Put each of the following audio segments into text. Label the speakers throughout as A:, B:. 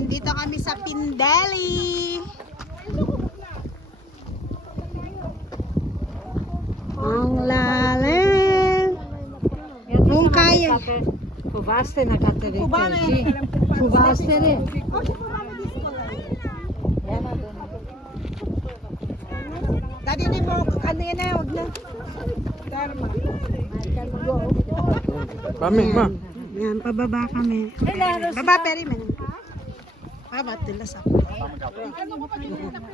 A: Ayan, dito kami sa Pindeli. Ang lalim. Kung kaya.
B: Kuvaste na katerete. Kuvaste re.
A: Dati ni mo, ano yan na, huwag na. Dharma.
C: Mami, ma.
A: Yan, pababa kami. Baba, peri man. Baba, tulas ako.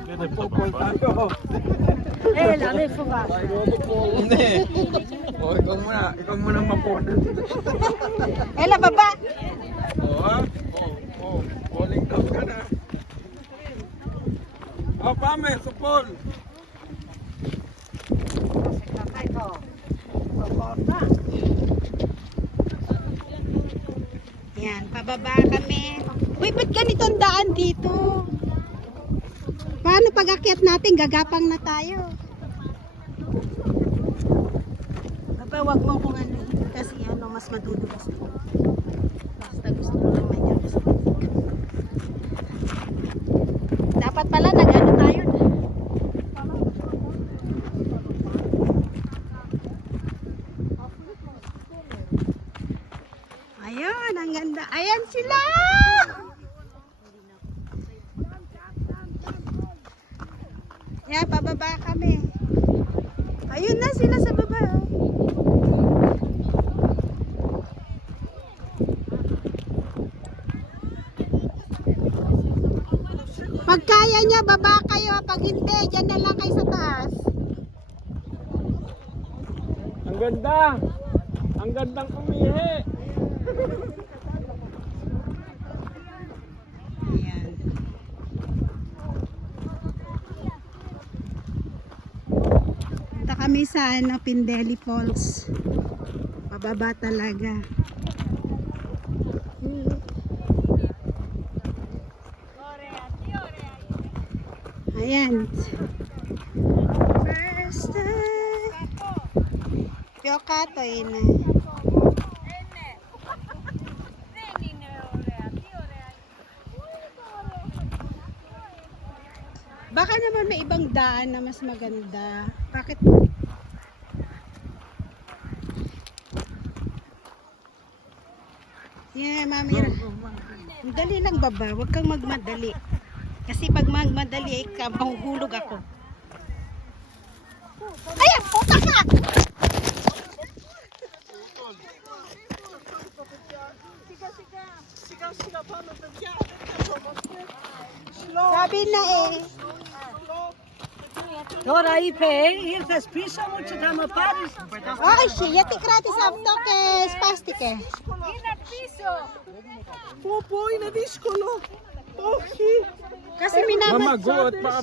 C: Nagpupol tayo.
B: Eh, lalo yung kuvaste.
C: Hindi. O, ikaw muna. Ikaw muna mapuna.
A: Ela, baba.
C: O, ha? O, o. Falling down ka na. O, pame, supol.
A: Yan, pababa kami. Uy, ba't ganito ang daan dito? Paano pag akyat natin, gagapang na tayo. Baba, wag mo kung ano, kasi ano, mas madudulas. Basta gusto ko lang may Dapat pala, nag-ano tayo. Ayun, ang ganda. Ayan sila! Yan, pababa kami. Ayun na sila sa baba. oh. Pag kaya niya, baba kayo. Pag hindi, dyan na lang kayo sa taas.
C: Ang ganda. Ang gandang umihi.
A: Ayan. Punta kami sa ano, Pindeli Falls. Pababa talaga. Ayan. First time. Piokato yun eh. Baka naman may ibang daan na mas maganda. Bakit? Yeah, mami. Ang dali lang baba. Huwag kang magmadali. Kasi pag magmadali, ikaw, mahuhulog ako. Ay, puta ka! Sabi na eh.
B: Τώρα είπε, ήρθες πίσω μου και θα με πάρεις.
A: Όχι, γιατί κράτησε αυτό και σπάστηκε.
C: Po, po, είναι δύσκολο. Όχι.
A: Kasi minamad
C: Mama, go at baka